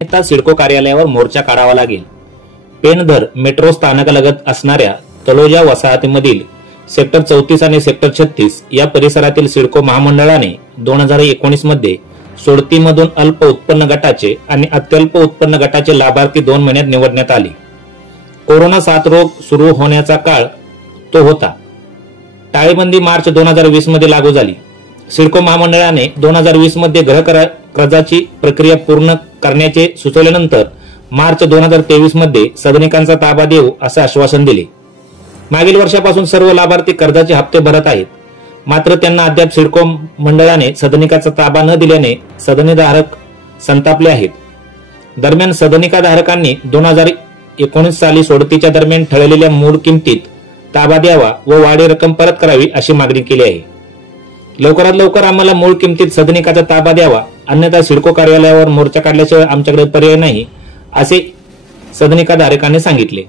आता सिडको कार्यालयावर मोर्चा काढावा लागेल। पेणधर मेट्रो स्थानकालगत असणाऱ्या तळोजा वसाहतीमधील सेक्टर 34 आणि सेक्टर 36 या परिसरातील सिडको महामंडळाने 2019 मध्ये सोडतीमधून अल्प उत्पन्न गटाचे आणि अत्यल्प उत्पन्न गटाचे लाभार्थी 2 महिन्यात निवडण्यात आले। कोरोना साथरोग सुरू होण्याचा काळ तो होता। टाळेबंदी मार्च 2020 मध्ये लागू झाली। सिडको महामंडळाने 2020 मध्ये कर्जाची प्रक्रिया पूर्ण करण्याचे सुचवल्यानंतर मार्च 2023 मध्ये सदनिकांचा ताबा देऊ असे आश्वासन दिले। मागील वर्षापासून सर्व लाभार्थी कर्जाचे हप्ते भरत आहेत, मात्र त्यांना अद्याप सिडको मंडळाने सदनिकाचा ताबा न दिल्याने सदनीधारक संतापले आहेत। दरम्यान सदनिकाधारकांनी 2019 साली सोडतीच्या दरम्यान ठरलेल्या मूळ किमतीत ताबा द्यावा व वाढी रक्कम परत करावी अशी मागणी केली आहे। लवकरात लवकर आम्हाला मूळ किमतीत सदनिकाचा ताबा द्यावा, अन्यथा सिडको कार्यालयावर मोर्चा काढल्याशिवाय आमच्याकडे पर्याय नाही, असे सदनिकाधारकांनी सांगितले।